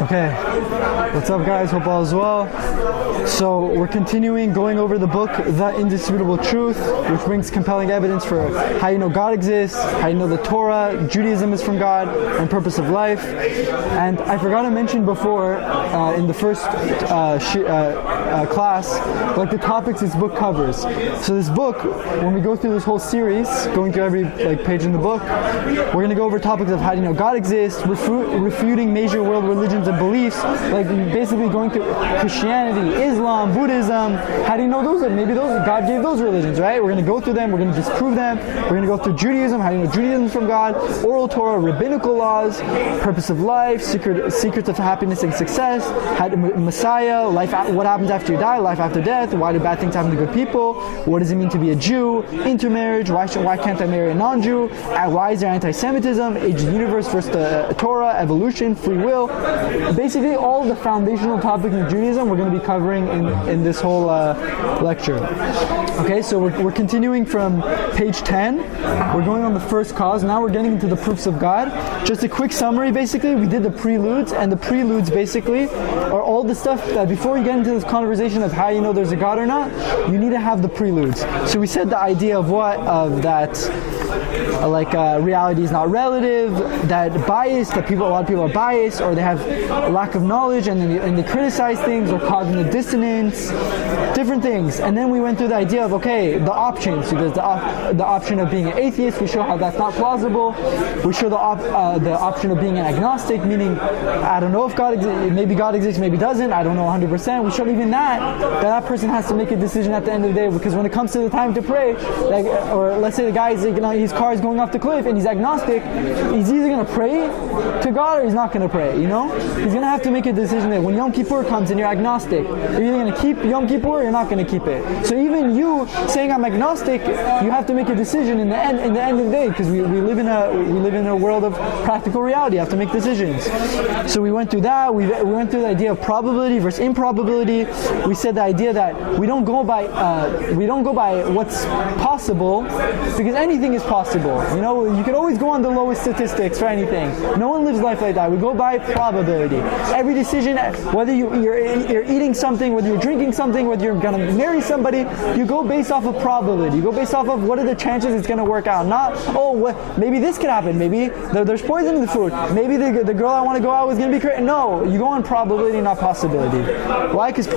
Okay, what's up guys? Hope all is well. So we're continuing going over the book, The Indisputable Truth, which brings compelling evidence for how you know God exists, how you know the Torah, Judaism is from God, and purpose of life. And I forgot to mention before, in the first class, like the topics this book covers. So this book, when we go through this whole series, going through every page in the book, we're going to go over topics of how you know God exists, refuting major world religions and beliefs, like basically going through Christianity, Islam, Buddhism. How do you know those? Maybe those God gave those religions, right? We're going to go through them. We're going to disprove them. We're going to go through Judaism. How do you know Judaism is from God? Oral Torah, rabbinical laws, purpose of life, secrets of happiness and success, Messiah, life. What happens after you die? Life after death. Why do bad things happen to good people? What does it mean to be a Jew? Intermarriage. Why can't I marry a non-Jew? Why is there anti-Semitism? Age of the universe versus the Torah, evolution, free will. Basically, all the foundational topics of Judaism we're going to be covering in this whole lecture. Okay, so we're continuing from page 10. We're going on the first cause. Now we're getting into the proofs of God. Just a quick summary, basically. We did the preludes, and the preludes basically are all the stuff that before you get into this conversation of how you know there's a God or not, you need to have the preludes. So we said the idea of what? Of that reality is not relative, that bias, that a lot of people are biased, or they have a lack of knowledge and they criticize things, or cognitive dissonance, different things. And then we went through the idea of, okay, the options. So there's the option of being an atheist. We show how that's not plausible. We show the option of being an agnostic, meaning I don't know if God exists, maybe God exists, maybe doesn't, I don't know 100%. We show even that person has to make a decision at the end of the day, because when it comes to the time to pray, or let's say the guy is, his car is going off the cliff and he's agnostic, he's either going to pray to God or he's not going to pray, He's going to have to make a decision that when Yom Kippur comes and you're agnostic, you're either going to keep Yom Kippur or you're not going to keep it. So even you saying I'm agnostic, you have to make a decision in the end of the day, because we live in a world of practical reality. You have to make decisions. So we went through that. We went through the idea of probability versus improbability. We said the idea that we don't go by what's possible, because anything is possible. You can always go on the lowest statistics for anything. No one lives life like that. We go by probability. Every decision, whether you're eating something, whether you're drinking something, whether you're going to marry somebody, you go based off of probability. You go based off of what are the chances it's going to work out. Not, maybe this could happen. Maybe there's poison in the food. Maybe the girl I want to go out with is going to be crazy. No, you go on probability, not possibility. Why? Because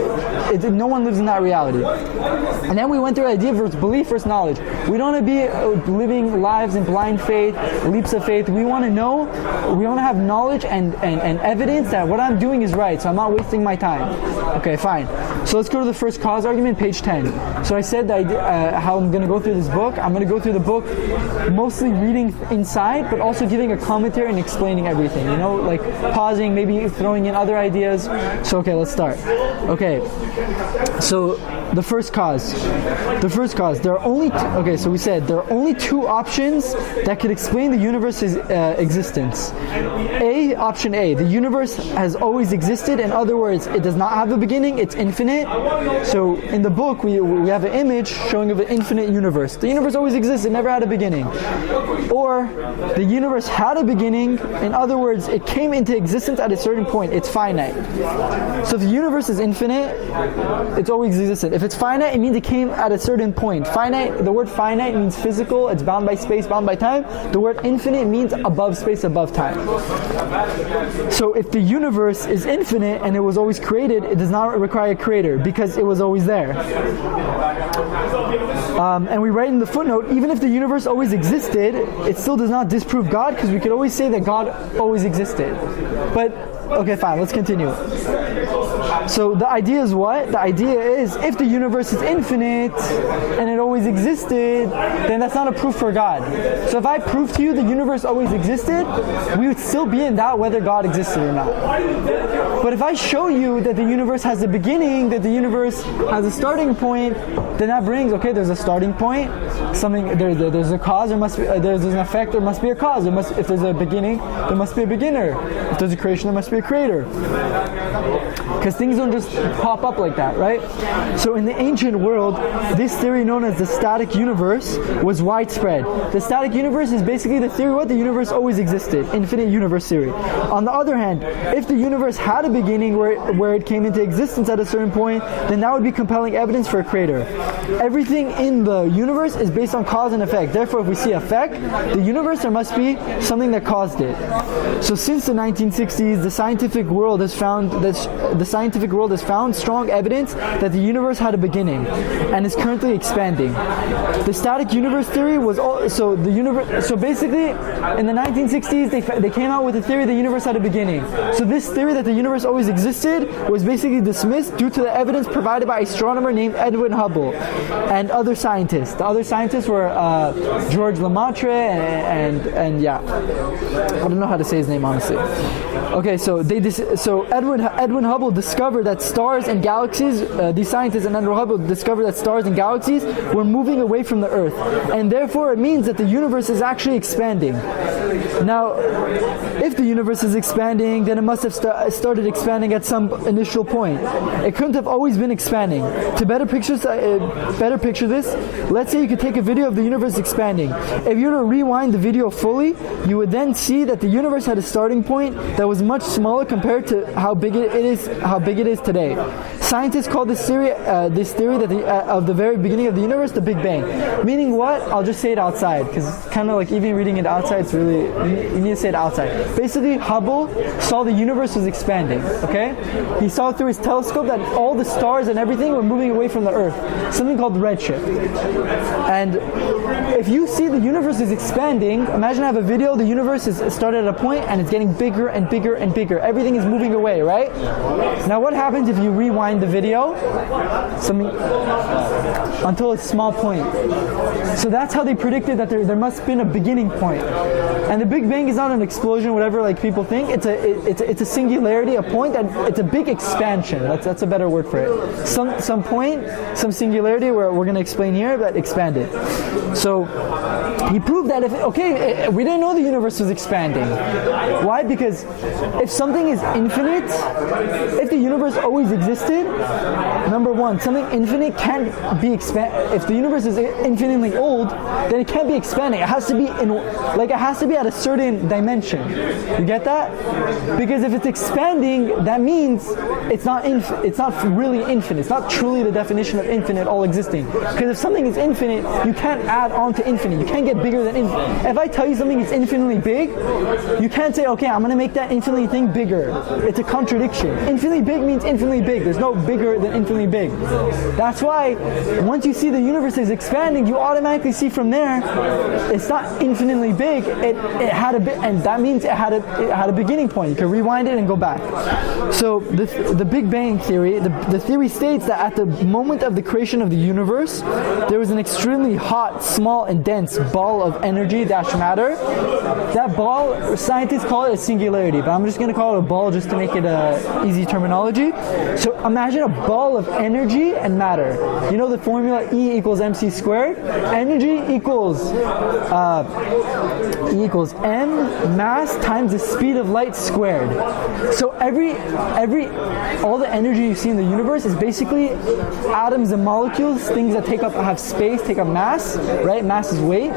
no one lives in that reality. And then we went through the idea of belief versus knowledge. We don't want to be living lives in blind faith, leaps of faith. We want to know, we want to have knowledge and evidence that what I'm doing is right, so I'm not wasting my time. Okay, fine. So let's go to the first cause argument, page 10. So I said that how I'm going to go through this book. I'm going to go through the book mostly reading inside, but also giving a commentary and explaining everything, like pausing, maybe throwing in other ideas. So okay, let's start. Okay, so the first cause. There are only so we said there are only two options that could explain the universe's existence. Option A, the universe has always existed. In other words, it does not have a beginning, it's infinite. So in the book we have an image showing of an infinite universe. The universe always existed, never had a beginning. Or the universe had a beginning, in other words, it came into existence at a certain point, it's finite. So if the universe is infinite, it's always existed. If it's finite, it means it came at a certain point. Finite, the word finite means physical, it's bound by space, bound by time. The word infinite means above space, above time. So if the universe is infinite and it was always created, it does not require a creator, because it was always there. And we write in the footnote, even if the universe always existed, it still does not disprove God, because we could always say that God always existed. But, okay, fine, let's continue. So the idea is what? The idea is, if the universe is infinite and it always existed, then that's not a proof for God. So if I prove to you the universe always existed, we would still be in doubt whether God existed or not. But if I show you that the universe has a beginning, that the universe has a starting point, then that brings, okay, there's a starting point, something, there's a cause, there's an effect, there must be a cause. If there's a beginning, there must be a beginner. If there's a creation, there must be a creator. Because things don't just pop up like that, right? So in the ancient world, this theory known as the static universe was widespread. The static universe is basically the theory what the universe always existed, infinite universe theory. On the other hand, if the universe had a beginning where it came into existence at a certain point, then that would be compelling evidence for a creator. Everything in the universe is based on cause and effect. Therefore, if we see effect, the universe, there must be something that caused it. So since the 1960s, the scientific world has found strong evidence that the universe had a beginning and is currently expanding. The static universe theory was so basically in the 1960s they came out with the theory the universe had a beginning. So this theory that the universe always existed was basically dismissed due to the evidence provided by an astronomer named Edwin Hubble and other scientists. The other scientists were George Lemaitre and yeah, I don't know how to say his name honestly. Okay, so Edwin Hubble discovered that stars and galaxies, these scientists and Edwin Hubble discovered that stars and galaxies were moving away from the Earth, and therefore it means that the universe is actually expanding. Now, if the universe is expanding, then it must have started expanding at some initial point. It couldn't have always been expanding. To better picture this, let's say you could take a video of the universe expanding. If you were to rewind the video fully, you would then see that the universe had a starting point that was much smaller compared to how big it is today. Scientists call this theory that of the very beginning of the universe the Big Bang. Meaning what? I'll just say it outside, because kind of like even reading it outside, it's really, you need to say it outside. Basically, Hubble saw the universe was expanding. Okay, he saw through his telescope that all the stars and everything were moving away from the Earth. Something called redshift. And if you see the universe is expanding, imagine I have a video. The universe is started at a point and it's getting bigger and bigger and bigger. Everything is moving away, right? Now, what happens if you rewind the video until a small point? So that's how they predicted that there must have been a beginning point. And the Big Bang is not an explosion, whatever like people think. It's a singularity, a point, and it's a big expansion. That's a better word for it. Some point, some singularity, where we're going to explain here, that expanded. So he proved that we didn't know the universe was expanding. Why? Because if something is infinite, if the universe always existed, number one, something infinite can't be expanded. If the universe is infinitely old, then it can't be expanding. It has to be at a certain dimension. You get that? Because if it's expanding, that means it's not really infinite. It's not truly the definition of infinite, all existing. Because if something is infinite, you can't add on to infinite. You can't get bigger than infinite. If I tell you something is infinitely big, you can't say, okay, I'm going to make that infinitely thing bigger. It's a contradiction. Infinitely big means infinitely big. There's no bigger than infinitely big. That's why once you see the universe is expanding, you automatically see from there it's not infinitely big. It had a bit, and that means it had a beginning point. You can rewind it and go back. So the Big Bang theory, the theory states that at the moment of the creation of the universe, there was an extremely hot, small, and dense ball of energy dash matter. That ball, scientists call it a singularity, but I'm just going to call it a ball just to make it easy terminology. So imagine a ball of energy and matter. You know the formula E equals mc squared? Energy equals E equals m mass times the speed of light squared. So all the energy you see in the universe is basically atoms and molecules, things that have space, take up mass, right? Mass is weight,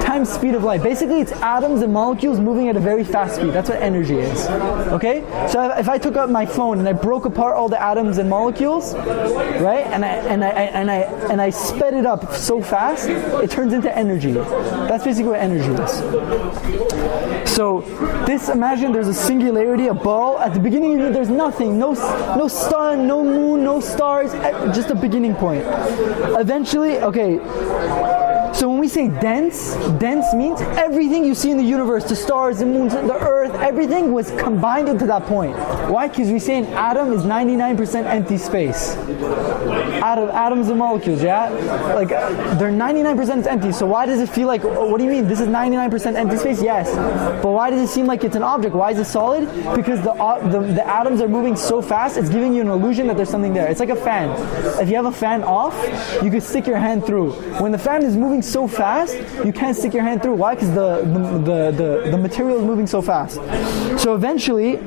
times speed of light. Basically, it's atoms and molecules moving at a very fast speed. That's what energy is. Okay? So if I took up my phone and I broke apart all the atoms and molecules, right? And I sped it up so fast, it turns into energy. That's basically what energy is. So imagine there's a singularity, a ball. At the beginning of it, there's nothing, no sun, no moon, no stars, just a beginning point. Eventually, okay, So when we say dense means everything you see in the universe, the stars, the moons, the earth, everything was combined into that point. Why? Because we say an atom is 99% empty space. Atoms and molecules, yeah? Like, they're 99% empty, so why does it feel like, what do you mean, this is 99% empty space? Yes. But why does it seem like it's an object? Why is it solid? Because the atoms are moving so fast, it's giving you an illusion that there's something there. It's like a fan. If you have a fan off, you can stick your hand through. When the fan is moving so fast, you can't stick your hand through. Why? Because the material is moving so fast. So eventually,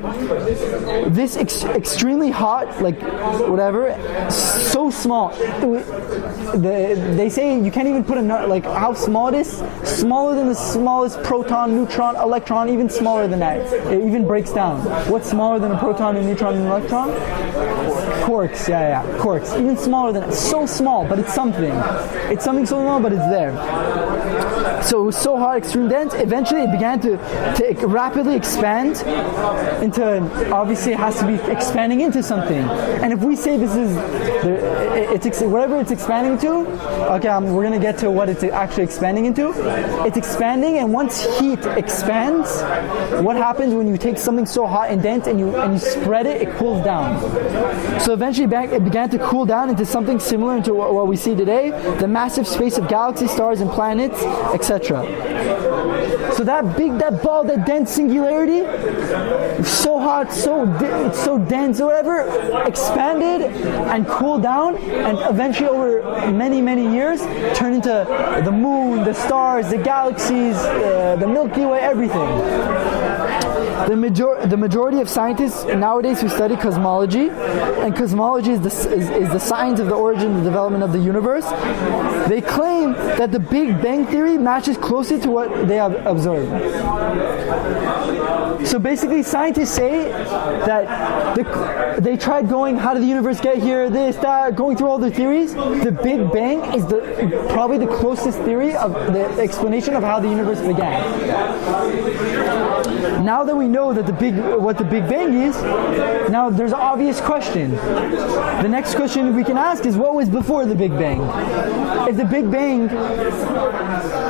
this extremely hot, like whatever, so small. They say you can't even put like how small it is. Smaller than the smallest proton, neutron, electron, even smaller than that. It even breaks down. What's smaller than a proton, a neutron, and an electron? Quarks, quarks. Even smaller than that. So small, but it's something. It's something so small, but it's there. So it was so hot, extreme dense. Eventually, it began to rapidly expand into. Obviously, it has to be expanding into something. And if we say this is, whatever it's expanding to, okay, we're gonna get to what it's actually expanding into. It's expanding, and once heat expands, what happens when you take something so hot and dense and you spread it? It cools down. So eventually, it began to cool down into something similar to what we see today: the massive space of galaxies, stars, and planets, etc. So that ball, that dense singularity, so hot, so dense, or whatever, expanded and cooled down, and eventually over many, many years turned into the moon, the stars, the galaxies, the Milky Way, everything. The majority of scientists nowadays who study cosmology, and cosmology is the science of the origin and development of the universe, they claim that the Big Bang Theory matches closely to what they have observed. So basically, scientists say that they tried going, how did the universe get here, this, that, going through all the theories. The Big Bang is probably the closest theory of the explanation of how the universe began. Now that we know that what the Big Bang is, now there's an obvious question. The next question we can ask is, what was before the Big Bang? If the Big Bang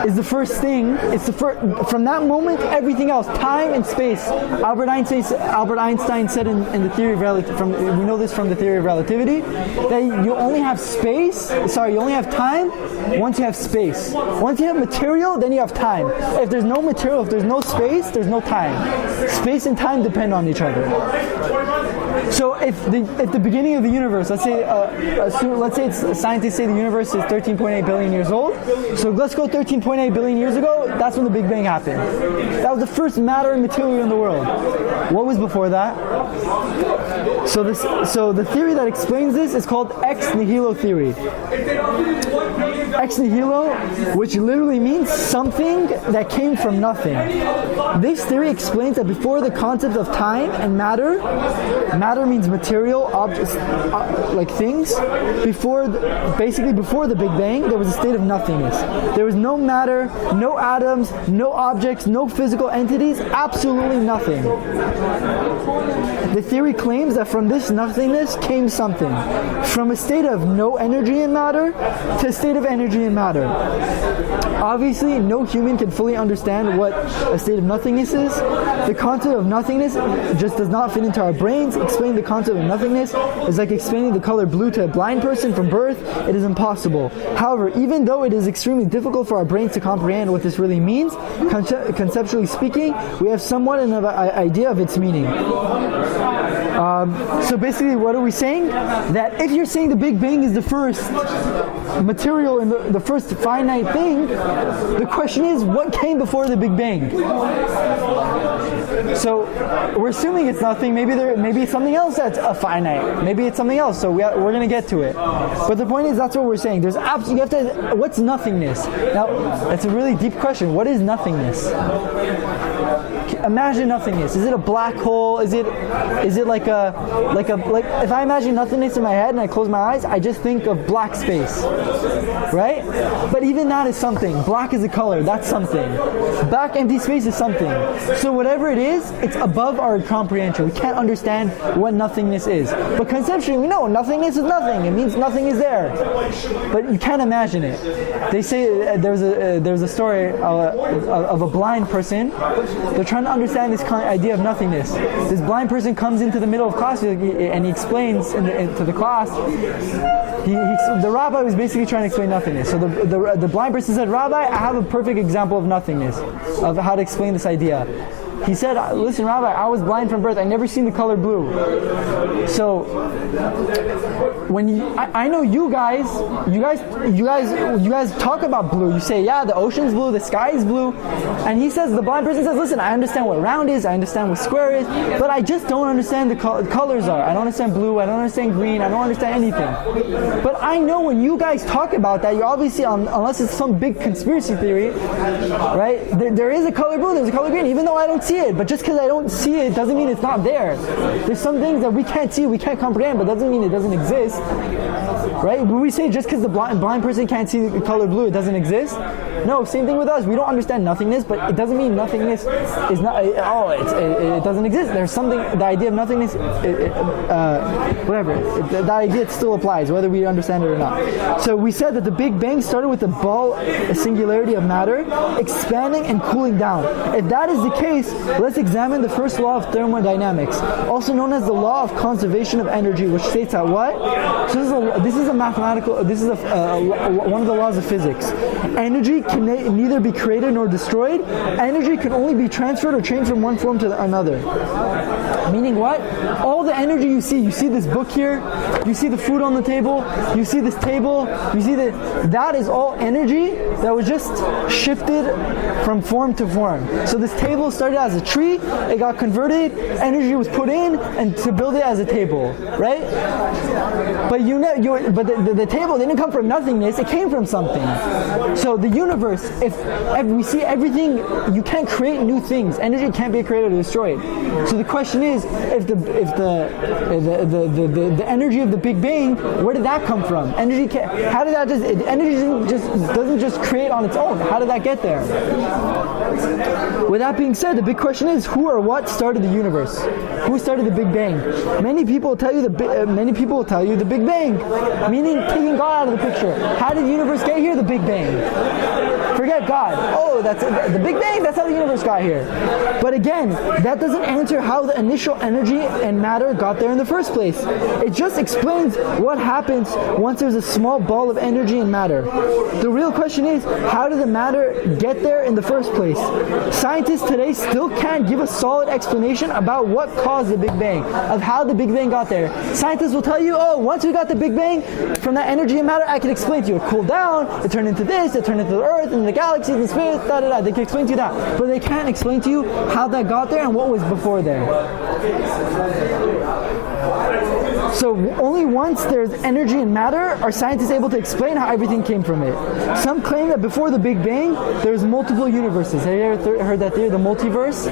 is the first thing, from that moment, everything else, time and space. Albert Einstein said in the theory of relativity, we know this from the theory of relativity, that you only have time once you have space. Once you have material, then you have time. If there's no material, if there's no space, there's no time. Space and time depend on each other. So if the beginning of the universe, let's say scientists say the universe is 13.8 billion years old. So let's go 13.8 billion years ago. That's when the Big Bang happened. That was the first matter and material in the world. What was before that? So the theory that explains this is called ex nihilo theory. Ex nihilo, which literally means something that came from nothing. This theory explains that before the concept of time and matter means material objects, like things. Before the Big Bang, there was a state of nothingness. There was no matter, no atoms, no objects, no physical entities, absolutely nothing. The theory claims that from this nothingness came something. From a state of no energy and matter to a state of energy and matter. Obviously, no human can fully understand what a state of nothingness is. The concept of nothingness just does not fit into our brains. Explaining the concept of nothingness is like explaining the color blue to a blind person from birth. It is impossible. However, even though it is extremely difficult for our brains to comprehend what this really means, conceptually speaking, we have somewhat an idea of its meaning. So basically, what are we saying? That if you're saying the Big Bang is the first material and the first finite thing, the question is, what came before the Big Bang? So we're assuming it's nothing. Maybe it's something else that's a finite. Maybe it's something else. So we're going to get to it. But the point is, that's what we're saying. What's nothingness? Now, that's a really deep question. What is nothingness? imagine nothingness. Is it a black hole? Is it like if I imagine nothingness in my head and I close my eyes, I just think of black space, right? But even that is something. Black is a color. That's something. Black empty space is something. So whatever it is, it's above our comprehension. We can't understand what nothingness is. But conceptually, we know nothingness is nothing. It means nothing is there. But you can't imagine it. They say there's a story of a blind person. They're trying to understand this idea of nothingness. This blind person comes into the middle of class and he explains to the class. The rabbi was basically trying to explain nothingness. So the blind person said, "Rabbi, I have a perfect example of nothingness, of how to explain this idea." He said, "Listen, Rabbi, I was blind from birth. I never seen the color blue. So when I know you guys talk about blue. You say, yeah, the ocean's blue, the sky is blue." And he says, the blind person says, "Listen, I understand what round is, I understand what square is, but I just don't understand the colors are. I don't understand blue, I don't understand green, I don't understand anything. But I know when you guys talk about that, you're obviously, unless it's some big conspiracy theory, right? There is a color blue, there's a color green, even though I don't see it. But just because I don't see it doesn't mean it's not there. There's some things that we can't see, we can't comprehend, but doesn't mean it doesn't exist, right? When we say just because the blind person can't see the color blue, it doesn't exist? No, same thing with us. We don't understand nothingness, but it doesn't mean nothingness is not. It doesn't exist. There's something. The idea of nothingness, whatever. That idea still applies, whether we understand it or not. So we said that the Big Bang started with a singularity of matter, expanding and cooling down. If that is the case, let's examine the first law of thermodynamics, also known as the law of conservation of energy, which states that what? So this is a mathematical. This is one of the laws of physics. Energy can neither be created nor destroyed. Energy can only be transferred or changed from one form to another. Meaning what? All the energy you see this book here, you see the food on the table, you see this table, that is all energy that was just shifted from form to form. So this table started as a tree, it got converted, energy was put in, and to build it as a table, right? But the table didn't come from nothingness, it came from something. So the universe, if we see everything, you can't create new things. Energy can't be created or destroyed. So the question is, if the energy of the Big Bang, where did that come from? Energy doesn't just create on its own. How did that get there? With that being said, the big question is, who or what started the universe? Who started the Big Bang? Many people will tell you the Big Bang, meaning taking God out of the picture. How did the universe get here? The Big Bang. Forget God. Oh, that's the Big Bang. That's how the universe got here. But again, that doesn't answer how the initial energy and matter got there in the first place. It just explains what happens once there's a small ball of energy and matter. The real question is, how did the matter get there in the first place? Scientists today still can't give a solid explanation about what caused the Big Bang, of how the Big Bang got there. Scientists will tell you, oh, once we got the Big Bang, from that energy and matter, I can explain to you. It cooled down, it turned into this, it turned into the Earth, and the galaxies, and space, da-da-da. They can explain to you that. But they can't explain to you how that got there and what was before there. So only once there's energy and matter are scientists able to explain how everything came from it. Some claim that before the Big Bang, there's multiple universes. Have you ever heard that theory, the multiverse?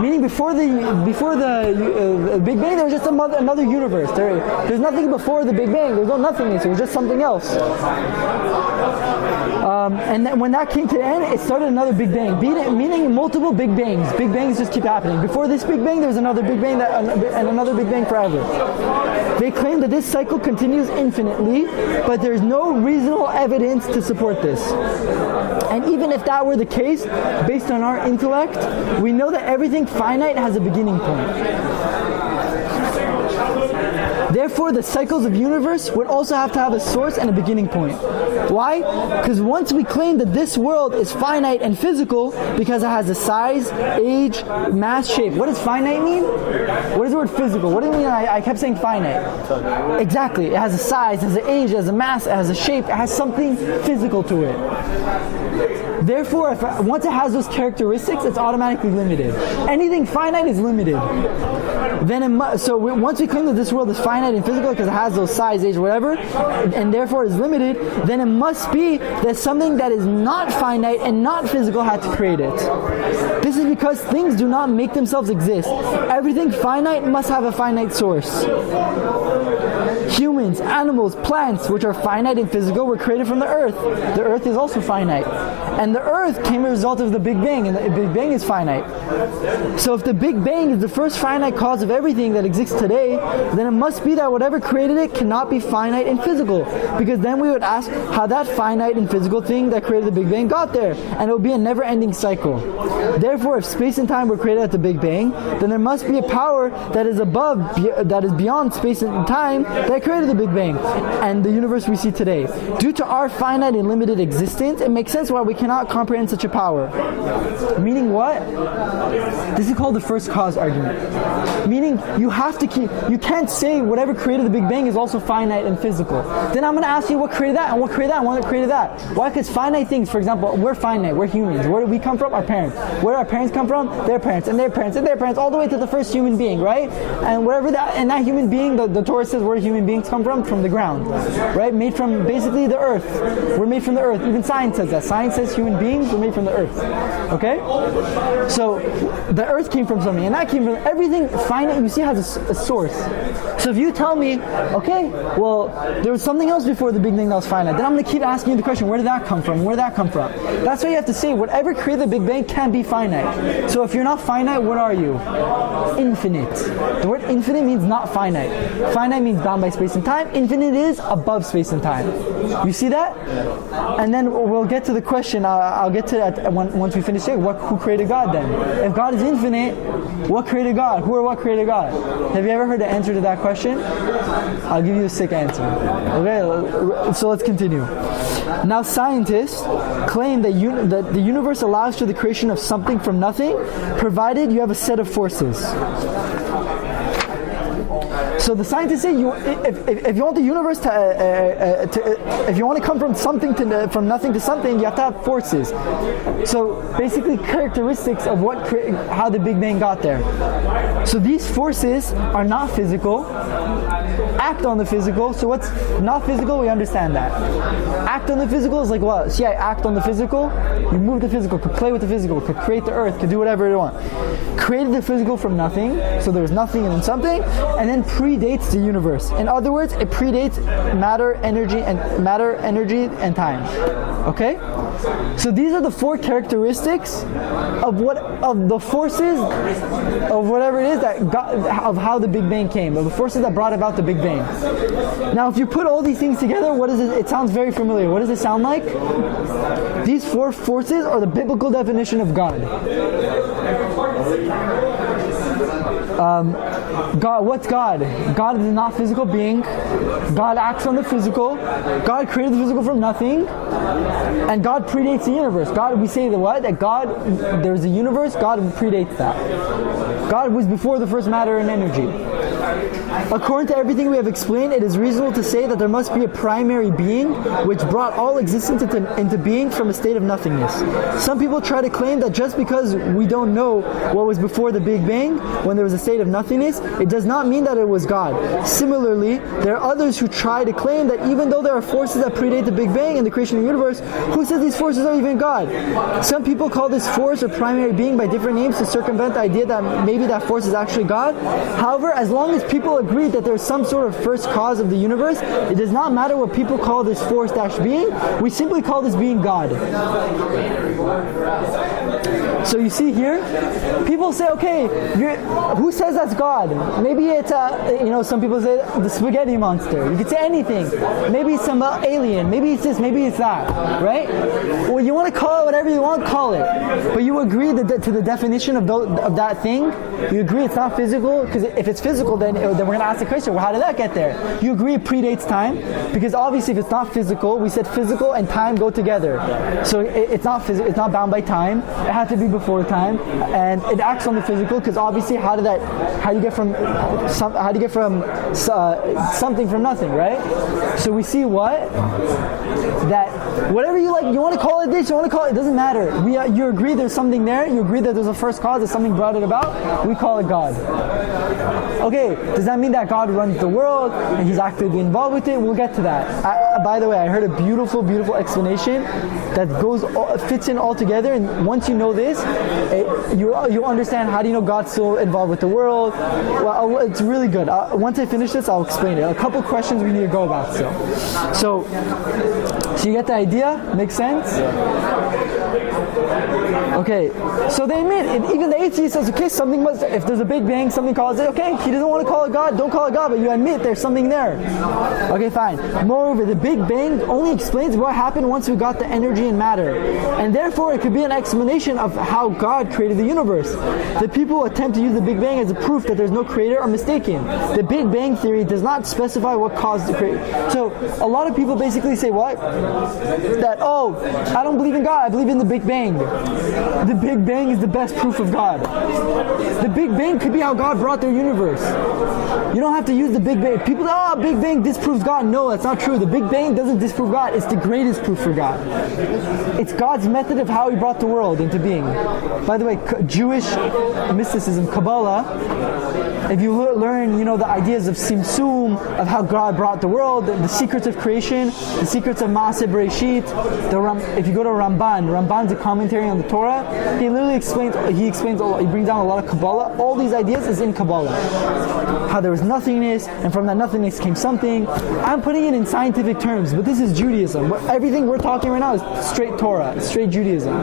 Meaning before the Big Bang, there was just another universe. There's nothing before the Big Bang. There was no nothingness. It was just something else. And then when that came to the end, it started another Big Bang, meaning multiple Big Bangs. Big Bangs just keep happening. Before this Big Bang, there's another Big Bang and another Big Bang forever. They claim that this cycle continues infinitely, but there's no reasonable evidence to support this. And even if that were the case, based on our intellect, we know that everything finite has a beginning point. Therefore, the cycles of universe would also have to have a source and a beginning point. Why? Because once we claim that this world is finite and physical because it has a size, age, mass, shape. What does finite mean? What is the word physical? What do you mean I kept saying finite? Exactly. It has a size, it has an age, it has a mass, it has a shape, it has something physical to it. Therefore, once it has those characteristics, it's automatically limited. Anything finite is limited. then once we claim that this world is finite and physical because it has those size, age, whatever, and therefore is limited, then it must be that something that is not finite and not physical had to create it. This is because things do not make themselves exist. Everything finite must have a finite source. Humans, animals, plants, which are finite and physical, were created from the earth. The earth is also finite. And the earth came as a result of the Big Bang, and the Big Bang is finite. So if the Big Bang is the first finite cause of everything that exists today, then it must be that whatever created it cannot be finite and physical. Because then we would ask how that finite and physical thing that created the Big Bang got there. And it would be a never-ending cycle. Therefore, if space and time were created at the Big Bang, then there must be a power that is that is beyond space and time that created the Big Bang and the universe we see today. Due to our finite and limited existence, it makes sense why we cannot comprehend such a power. Meaning what? This is called the first cause argument. Meaning you can't say whatever created the Big Bang is also finite and physical. Then I'm going to ask you what created that and what created that and what created that. Why? Because finite things, for example, we're finite, we're humans. Where do we come from? Our parents. Where do our parents come from? Their parents and their parents and their parents, all the way to the first human being, right? And wherever that human being, the Torah says where human beings come from the ground, right? Made from basically the earth. We're made from the earth. Even science says that. Science says human beings were made from the earth. Okay? So the earth came from something, and that came from everything finite. You see, has a source. So if you tell me, okay, well, there was something else before the Big Bang that was finite, then I'm going to keep asking you the question, where did that come from? Where did that come from? That's why you have to say, whatever created the Big Bang can be finite. So if you're not finite, what are you? Infinite. The word infinite means not finite. Finite means bound by space and time. Infinite is above space and time. You see that? And then we'll get to the question. I'll get to that once we finish saying who created God then? If God is infinite, what created God? Who or what created God? Have you ever heard the answer to that question? I'll give you a sick answer. Okay, so let's continue. Now scientists claim that the universe allows for the creation of something from nothing, provided you have a set of forces. So the scientists say if you want the universe if you want to come from something from nothing to something, you have to have forces. So basically characteristics of how the Big Bang got there. So these forces are not physical, act on the physical. So what's not physical, we understand that. Act on the physical is like what? See, I act on the physical, you move the physical, could play with the physical, could create the earth, could do whatever you want. Created the physical from nothing, so there was nothing and then something, and then predates the universe. In other words, it predates matter, energy, and time. Okay? So these are the four characteristics of the forces of whatever it is of how the Big Bang came, of the forces that brought about the Big Bang. Now, if you put all these things together, what is it? It sounds very familiar. What does it sound like? These four forces are the biblical definition of God. God, what's God? God is a not physical being. God acts on the physical. God created the physical from nothing. And God predates the universe. God, we say that God, there's a universe, God predates that. God was before the first matter and energy. According to everything we have explained, it is reasonable to say that there must be a primary being which brought all existence into being from a state of nothingness. Some people try to claim that just because we don't know what was before the Big Bang, when there was a state of nothingness, it does not mean that it was God. Similarly, there are others who try to claim that even though there are forces that predate the Big Bang and the creation of the universe, who says these forces are even God? Some people call this force or primary being by different names to circumvent the idea that maybe that force is actually God. However, as long as people agree that there's some sort of first cause of the universe, it does not matter what people call this force-being, we simply call this being God. So you see here, people say, okay, who says that's God? Maybe it's some people say the spaghetti monster. You could say anything. Maybe it's some alien. Maybe it's this. Maybe it's that. Right? Well, you want to call it whatever you want, call it. But you agree to the definition of that thing. You agree it's not physical, because if it's physical, then we're going to ask the question, well, how did that get there? You agree it predates time, because obviously if it's not physical, we said physical and time go together. So it's not bound by time. It had to be before before time, and it acts on the physical, because obviously how do you get from something from nothing, right? So we see that whatever you like, you want to call it this, you want to call it doesn't matter. You agree there's something there, you agree that there's a first cause, that something brought it about, we call it God. Okay, does that mean that God runs the world and he's actively involved with it? We'll get to that. By the way, I heard a beautiful explanation that fits in all together, and once you know this, you understand how do you know God's still involved with the world. Well, it's really good. Once I finish this, I'll explain it. A couple questions we need to go about still. So you get the idea? Makes sense? Okay, so they admit, even the atheist says, okay, something must, if there's a Big Bang, something calls it, okay, he doesn't want to call it God, don't call it God, but you admit there's something there. Okay, fine. Moreover, the Big Bang only explains what happened once we got the energy and matter, and therefore it could be an explanation of how God created the universe. The people who attempt to use the Big Bang as a proof that there's no creator are mistaken. The Big Bang theory does not specify what caused the creation. So a lot of people basically say what? That, oh, I don't believe in God, I believe in the Big Bang. The Big Bang is the best proof of God. The Big Bang could be how God brought their universe. You don't have to use the Big Bang. People say, oh, Big Bang disproves God. No, that's not true. The Big Bang doesn't disprove God. It's the greatest proof for God. It's God's method of how he brought the world into being. By the way, Jewish mysticism, Kabbalah, if you learn, the ideas of Tzimtzum, of how God brought the world, the secrets of creation, the secrets of Maaseh Bereshit, if you go to Ramban's a commentary on the Torah, he literally explains, he brings down a lot of Kabbalah. All these ideas is in Kabbalah. How there was nothingness, and from that nothingness came something. I'm putting it in scientific terms, but this is Judaism. Everything we're talking right now is straight Torah, straight Judaism.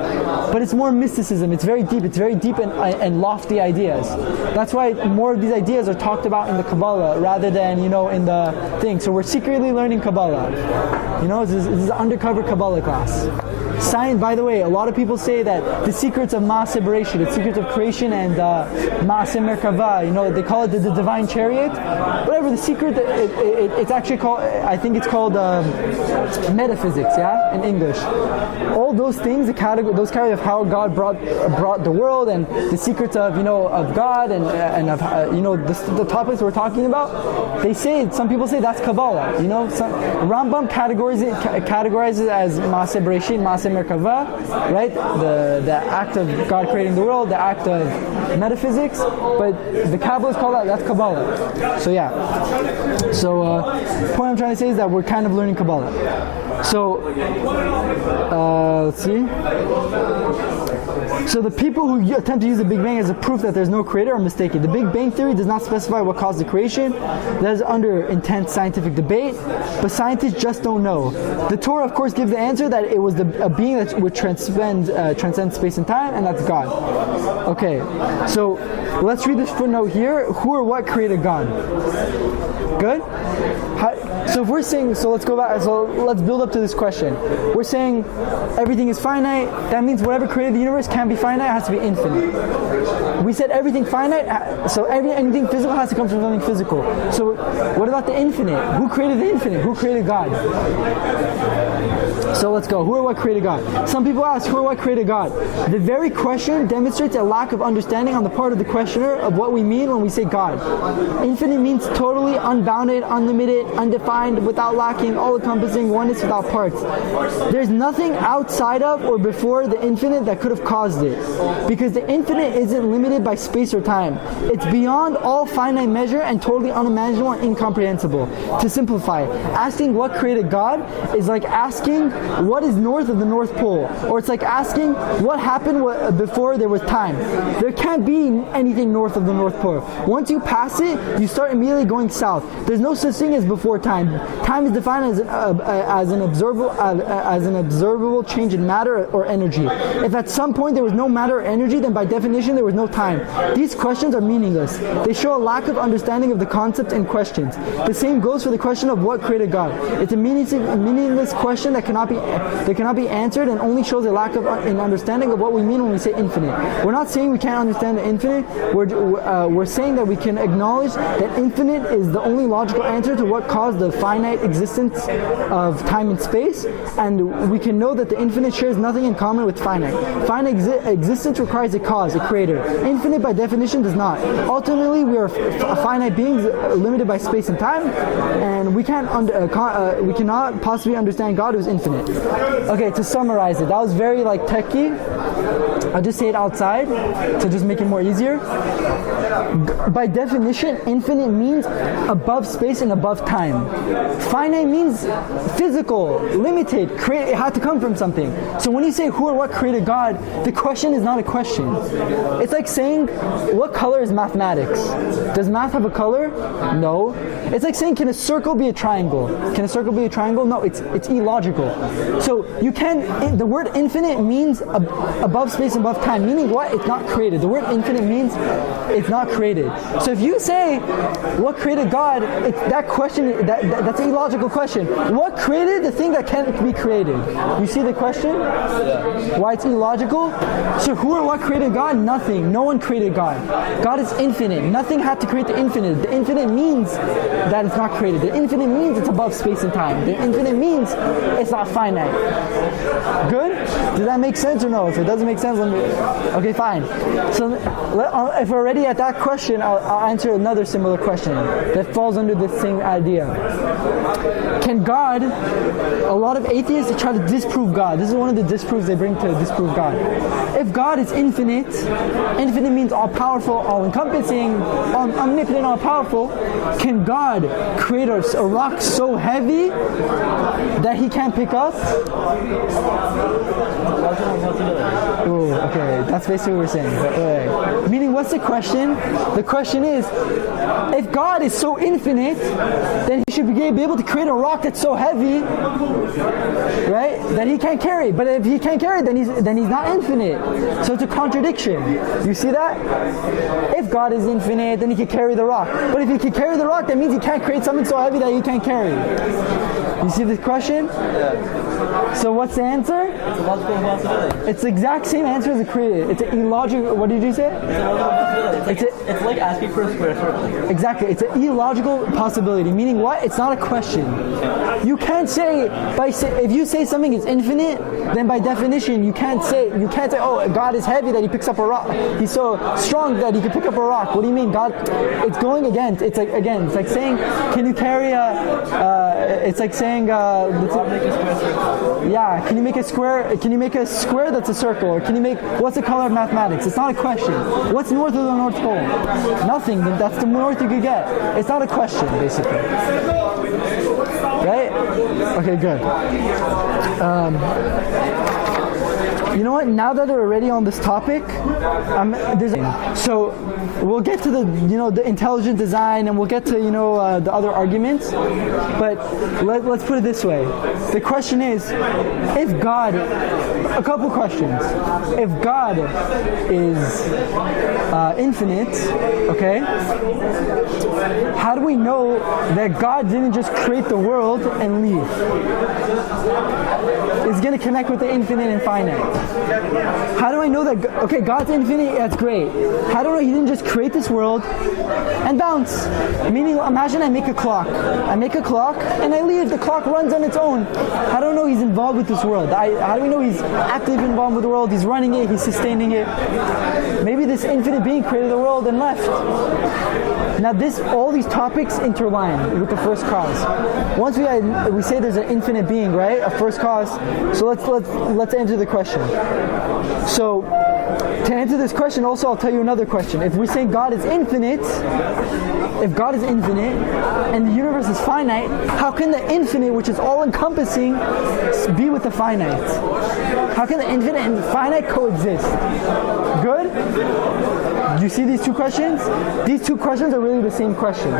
But it's more mysticism, it's very deep and lofty ideas. That's why more of these ideas are talked about in the Kabbalah rather than, in the thing. So we're secretly learning Kabbalah. This is an undercover Kabbalah class. Science, by the way, a lot of people say that the secrets of Maaseh Bereshit, the secrets of creation and Maaseh Merkava, they call it the divine chariot. Whatever the secret, it's actually called, I think it's called metaphysics, in English. All those things, those categories of how God brought the world and the secrets of of God and of the topics we're talking about. Some people say that's Kabbalah. Rambam categorizes it as Maaseh Bereshit, Maaseh Merkava, right? The act of God creating the world, the act of metaphysics, but the Kabbalists call that's Kabbalah. So the point I'm trying to say is that we're kind of learning Kabbalah. So let's see. So the people who attempt to use the Big Bang as a proof that there's no creator are mistaken. The Big Bang theory does not specify what caused the creation. That is under intense scientific debate, but scientists just don't know. The Torah, of course, gives the answer that it was a being that would transcend space and time, and that's God. Okay, so let's read this footnote here. Who or what created God? Good? So if we're saying, let's go back, let's build up to this question. We're saying everything is finite, that means whatever created the universe can't be finite, it has to be infinite. We said everything finite, so anything physical has to come from something physical. So what about the infinite? Who created the infinite? Who created God? So let's go. Who or what created God? Some people ask, who or what created God? The very question demonstrates a lack of understanding on the part of the questioner of what we mean when we say God. Infinite means totally unbounded, unlimited, undefined, without lacking, all-encompassing, oneness without parts. There's nothing outside of or before the infinite that could have caused it, because the infinite isn't limited by space or time. It's beyond all finite measure and totally unimaginable and incomprehensible. To simplify, asking what created God is like asking what is north of the North Pole, or it's like asking what happened before there was time. There can't be anything north of the North Pole. Once you pass it, you start immediately going south. There's no such thing as before time. Time is defined as an observable change in matter or energy. If at some point there was no matter or energy, then by definition there was no time. These questions are meaningless. They show a lack of understanding of the concept and questions. The same goes for the question of what created God. It's a meaningless question that cannot be answered, and only shows a lack of understanding of what we mean when we say infinite. We're not saying we can't understand the infinite. We're saying that we can acknowledge that infinite is the only logical answer to what caused the finite existence of time and space, and we can know that the infinite shares nothing in common with finite. Finite existence requires a cause, a creator. Infinite by definition does not. Ultimately, we are finite beings limited by space and time, and we cannot possibly understand God who is infinite. Okay, to summarize it, that was very like techie. I'll just say it outside to just make it more easier. By definition, infinite means above space and above time. Finite means physical, limited, it had to come from something. So when you say who or what created God, the question is not a question. It's like saying, what color is mathematics? Does math have a color? No. It's like saying, can a circle be a triangle? Can a circle be a triangle? No, it's illogical. So you can, the word infinite means above space and above time, meaning what? It's not created. The word infinite means it's not created. So if you say, what created God, that question, that's an illogical question. What created the thing that can't be created? You see the question? Yeah. Why it's illogical? So who or what created God? Nothing. No one created God. God is infinite. Nothing had to create the infinite. The infinite means that it's not created. The infinite means it's above space and time. The infinite means it's not finite. Good? Does that make sense or no? If it doesn't make sense, let me... Okay, fine. So if we're already at that question, I'll answer another similar question that falls under the same idea. Can God, a lot of atheists try to disprove God. This is one of the disproofs they bring to disprove God. If God is infinite, infinite means all-powerful, all-encompassing, omnipotent, all-powerful, can God create a rock so heavy that he can't pick up? Ooh, okay, that's basically what we're saying. Wait. Meaning, what's the question? The question is, if God is so infinite, then he should be able to create a rock that's so heavy, right, that he can't carry. But if he can't carry, then he's not infinite. So it's a contradiction. You see that? If God is infinite, then he can carry the rock. But if he can carry the rock, that means he can't create something so heavy that he can't carry. You see the question? Yeah. So what's the answer? It's a logical impossibility. It's the exact same answer as the created. It's an illogical. What did you say? It's a logical possibility. It's like asking for a square circle. Exactly. It's an illogical possibility. Meaning what? It's not a question. You can't say if you say something is infinite, then by definition you can't say oh, God is heavy that he picks up a rock. He's so strong that he can pick up a rock. What do you mean, God? It's going against. It's like saying, can you carry it's like saying, yeah, can you make a square? Can you make a square that's a circle? Or can you make, what's the color of mathematics? It's not a question. What's north of the North Pole? Nothing. That's the north you could get. It's not a question, basically. Right? Okay, good. You know what? Now that we're already on this topic, so we'll get to the intelligent design, and we'll get to the other arguments. But let's put it this way: the question is, if God, a couple questions. If God is infinite, okay, how do we know that God didn't just create the world and leave? It's going to connect with the infinite and finite. How do I know that, okay, God's infinite, that's great. How do I know he didn't just create this world and bounce? Meaning, imagine I make a clock. And I leave, the clock runs on its own. How do I know he's involved with this world? How do we know he's actively involved with the world? He's running it, he's sustaining it. Maybe this infinite being created the world and left. Now all these topics interline with the first cause. Once we say there's an infinite being, right? A first cause. So let's answer the question. So to answer this question, also I'll tell you another question. If we say God is infinite, if God is infinite and the universe is finite, how can the infinite, which is all-encompassing, be with the finite? How can the infinite and the finite coexist? Good? Do you see these two questions? These two questions are really the same question.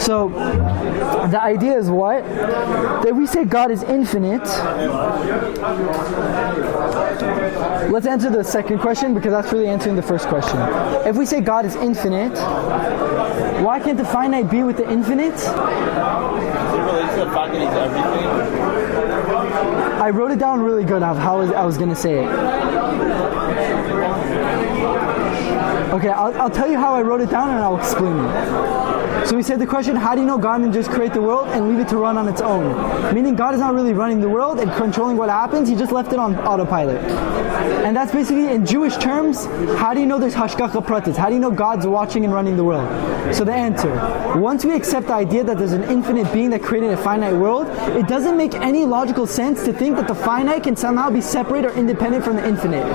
So the idea is what? That we say God is infinite. Let's answer the second question because that's really answering the first question. If we say God is infinite, why can't the finite be with the infinite? Is it related to the fact that he's everything? I wrote it down really good of how I was going to say it. Okay, I'll tell you how I wrote it down and I'll explain it. So we said the question, how do you know God didn't just create the world and leave it to run on its own? Meaning God is not really running the world and controlling what happens, He just left it on autopilot. And that's basically, in Jewish terms, how do you know there's hashgacha pratis? How do you know God's watching and running the world? So the answer, once we accept the idea that there's an infinite being that created a finite world, it doesn't make any logical sense to think that the finite can somehow be separate or independent from the infinite.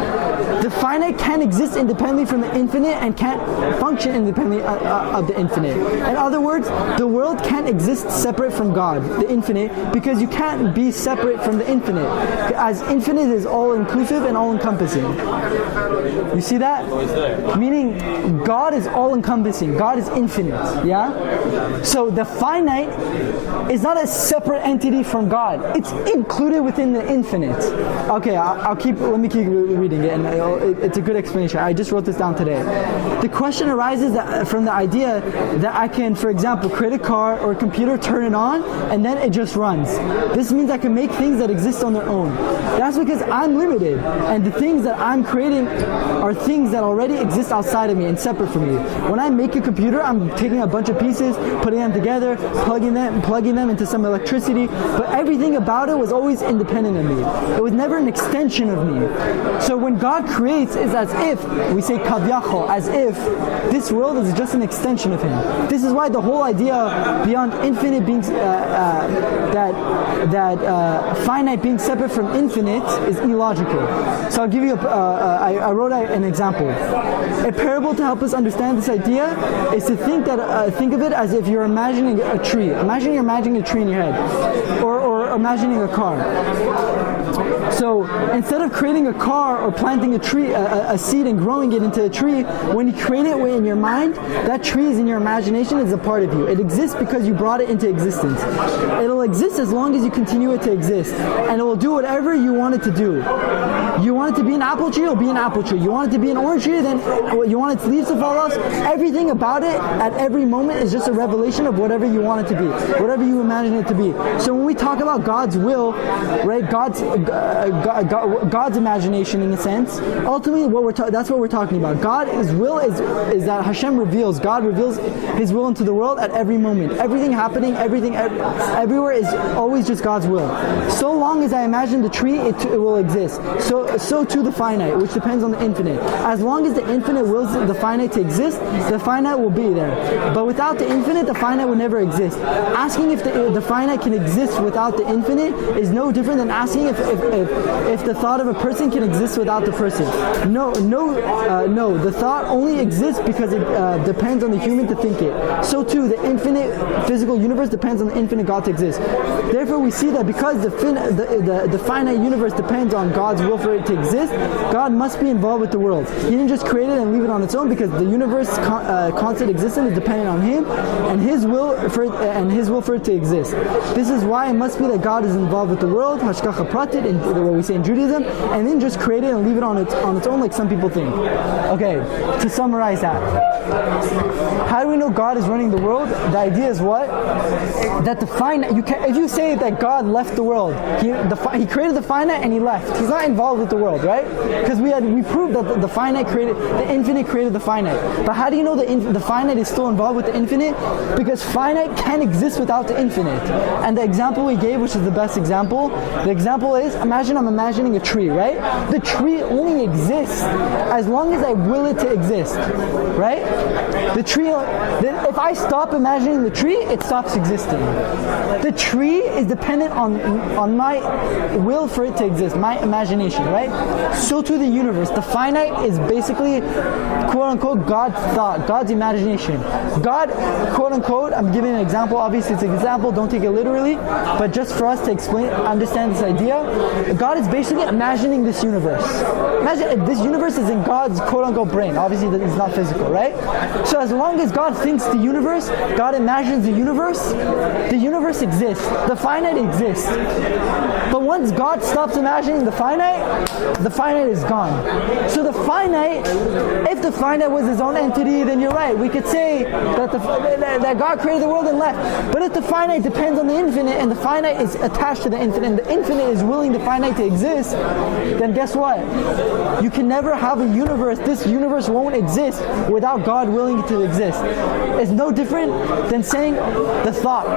The finite can't exist independently from the infinite and can't function independently of the infinite. In other words, the world can't exist separate from God, the infinite, because you can't be separate from the infinite, as infinite is all-inclusive and all-encompassing. You see that? Meaning, God is all-encompassing. God is infinite. Yeah? So the finite is not a separate entity from God. It's included within the infinite. Okay, let me keep reading it, and it's a good explanation. I just wrote this down today. The question arises from the idea that I can, for example, create a car or a computer, turn it on, and then it just runs. This means I can make things that exist on their own. That's because I'm limited, and the things that I'm creating are things that already exist outside of me and separate from me. When I make a computer, I'm taking a bunch of pieces, putting them together, plugging them into some electricity, but everything about it was always independent of me. It was never an extension of me. So when God creates, it's as if, we say kavyachol, as if this world is just an extension of Him. This is why the whole idea beyond infinite being, finite being separate from infinite is illogical. So I'll give you I wrote an example. A parable to help us understand this idea is to think of it as if you're imagining a tree. Imagine you're imagining a tree in your head, or imagining a car. So instead of creating a car or planting a tree, a seed and growing it into a tree, when you create it in your mind, that tree is in your imagination, is a part of you. It exists because you brought it into existence. It'll exist as long as you continue it to exist, and it will do whatever you want it to do. You want it to be an apple tree, it'll be an apple tree. You want it to be an orange tree, then you want its leaves to fall off. Everything about it at every moment is just a revelation of whatever you want it to be, whatever you imagine it to be. So when we talk about God's will, right, God's imagination in a sense, ultimately that's what we're talking about. God's will is that Hashem reveals, God reveals His will into the world at every moment. Everything happening, everywhere is always just God's will. So long as I imagine the tree, it will exist. So too the finite, which depends on the infinite. As long as the infinite wills the finite to exist, the finite will be there. But without the infinite, the finite will never exist. Asking if the finite can exist without the infinite is no different than asking if the thought of a person can exist without the person. No. The thought only exists because it depends on the human to think it. So too, the infinite physical universe depends on the infinite God to exist. Therefore, we see that because the finite universe depends on God's will for it to exist, God must be involved with the world. He didn't just create it and leave it on its own, because the universe constant existence is dependent on Him and His will for it to exist. This is why it must be that God is involved with the world, hashgacha pratit, in what we say in Judaism, and then just create it and leave it on its own, like some people think. Okay, to summarize that, how do we know God is running the world? The idea is what? That the finite, if you say that God left the world, He created the finite and He left. He's not involved with the world, right? Because we proved that the infinite created the finite. But how do you know the finite is still involved with the infinite? Because finite can't exist without the infinite. And the example we gave, which is the best example, the example is, imagine I'm imagining a tree, right? The tree only exists as long as I will it to exist, right? The tree, if I stop imagining the tree, it stops existing. The tree is dependent on my will for it to exist, my imagination, right? So too the universe. The finite is basically, quote unquote, God's thought, God's imagination. God, quote unquote, I'm giving an example, obviously it's an example, don't take it literally, but just for us to understand this idea, God is basically imagining this universe. Imagine this universe is in God's quote unquote brain. Obviously it's not physical, right? So as long as God thinks the universe, God imagines the universe exists. The finite exists. But once God stops imagining the finite, the finite is gone. So the finite, if the finite was its own entity, then you're right. We could say that that God created the world and left. But if the finite depends on the infinite, and the finite is attached to the infinite, and the infinite is willing the finite to exist, then guess what? You can never have a universe. This universe won't exist without God willing it to exist. It's no different than saying the thought.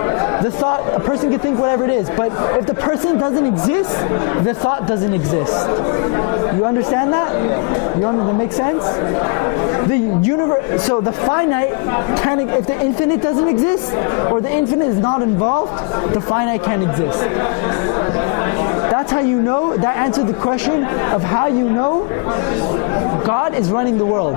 The thought, a person can think whatever it is, but if the person doesn't exist, the thought doesn't exist. You understand that? That makes sense? The universe, so the finite can, if the infinite doesn't exist, or the infinite is not involved, the finite can exist. That's how you know, that answered the question of how you know God is running the world.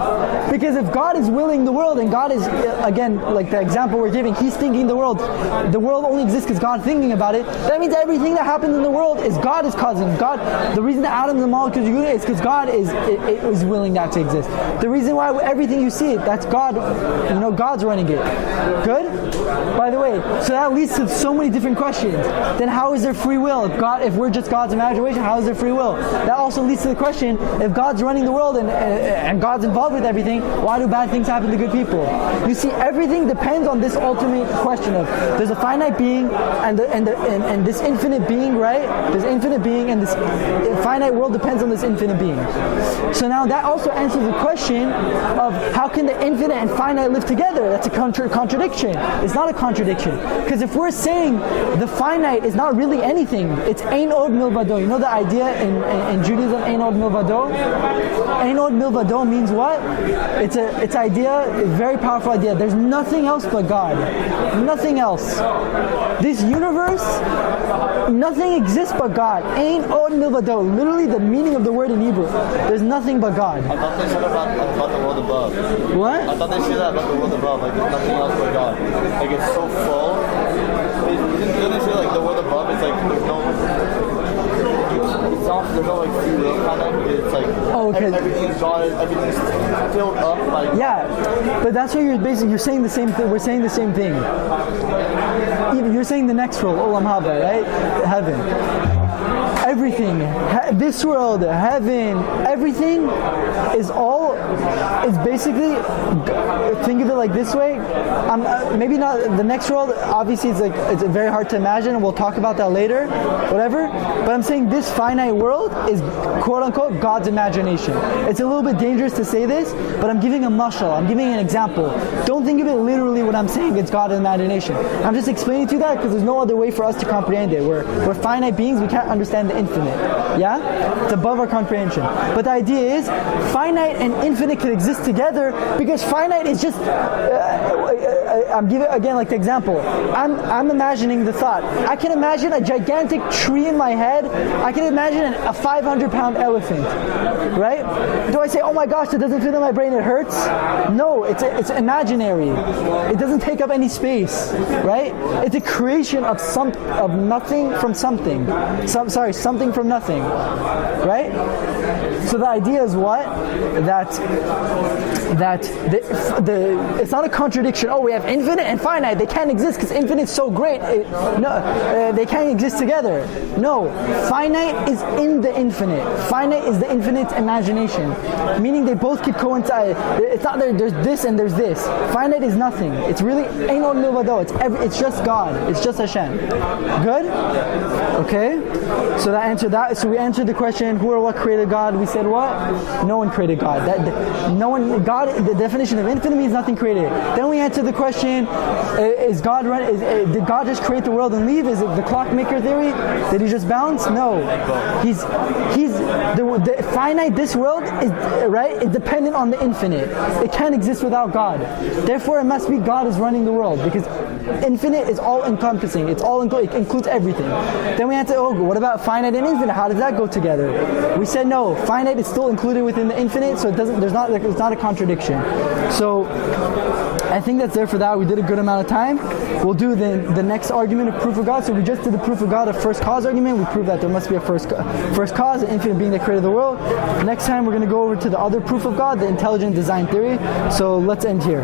Because if God is willing the world, and God is, again, like the example we're giving, He's thinking the world only exists because God's thinking about it, that means everything that happens in the world is God is causing. God, the reason the atoms and molecules are is because God is willing that to exist. The reason why everything you see, that's God, God's running it. Good? By the way, so that leads to so many different questions. Then how is there free will? If we're just God's imagination, how is there free will? That also leads to the question, if God's running the world and God's involved with everything, why do bad things happen to good people? You see, everything depends on this ultimate question of, there's a finite being and this infinite being, right? There's infinite being, and this finite world depends on this infinite being. So now that also answers the question of, how can the infinite and finite live together? That's a contradiction. It's not a contradiction. Because if we're saying the finite is not really anything, it's ein od milvado. You know the idea in Judaism, ein od milvado? Ein od milvado means what? It's a very powerful idea. There's nothing else but God. Nothing else. This universe, nothing exists but God. Ein od milvado. Literally the meaning of the word in Hebrew. There's nothing but God. I thought they said about the world above. What? I thought they said that about the world above. Like there's nothing else but God. Like it's so full. Didn't they say like the world above? It's like there's no like free will kind of. It's like everything's God. Everything's filled up by. Yeah, but that's what you're saying the same thing. We're saying the same thing. You're saying the next world, Olam Haba, right? Heaven. Everything, this world, heaven, everything is basically, think of it like this way. Maybe not the next world, obviously it's very hard to imagine, and we'll talk about that later, whatever. But I'm saying this finite world is quote unquote God's imagination. It's a little bit dangerous to say this, but I'm giving a mashal, I'm giving an example. Don't think of it literally when I'm saying it's God's imagination. I'm just explaining to you that because there's no other way for us to comprehend it. We're finite beings, we can't understand the infinite. Yeah? It's above our comprehension. But the idea is, finite and infinite can exist together because finite is just, I'm giving again like the example. I'm imagining the thought. I can imagine a gigantic tree in my head. I can imagine a 500-pound elephant. Right? Do I say, oh my gosh, it doesn't fit in my brain, it hurts? No, it's imaginary. It doesn't take up any space. Right? It's a creation of nothing from something. Something from nothing, right? So the idea is what? That it's not a contradiction. Oh, we have infinite and finite. They can't exist because infinite is so great. They can't exist together. No, finite is in the infinite. Finite is the infinite's imagination, meaning they both could coincide. It's not there's this and there's this. Finite is nothing. It's really ein od milvado. It's just God. It's just Hashem. Good? Okay. So that answered that. So we answered the question, who or what created God? We said what? No one created God. God, the definition of infinite means nothing created. Then we answered the question, did God just create the world and leave? Is it the clockmaker theory? Did he just bounce? No. He's the finite, this world is right, it's dependent on the infinite. It can't exist without God. Therefore it must be God is running the world, because infinite is all encompassing. It includes everything. Then we answered, what about finite and infinite? How does that go together? We said no, finite is still included within the infinite, so it's not a contradiction. So I think that's there for that. We did a good amount of time. We'll do the next argument of proof of God. So we just did the proof of God of first cause argument. We proved that there must be a first cause, an infinite being that created the world. Next time we're going to go over to the other proof of God, the intelligent design theory. So let's end here.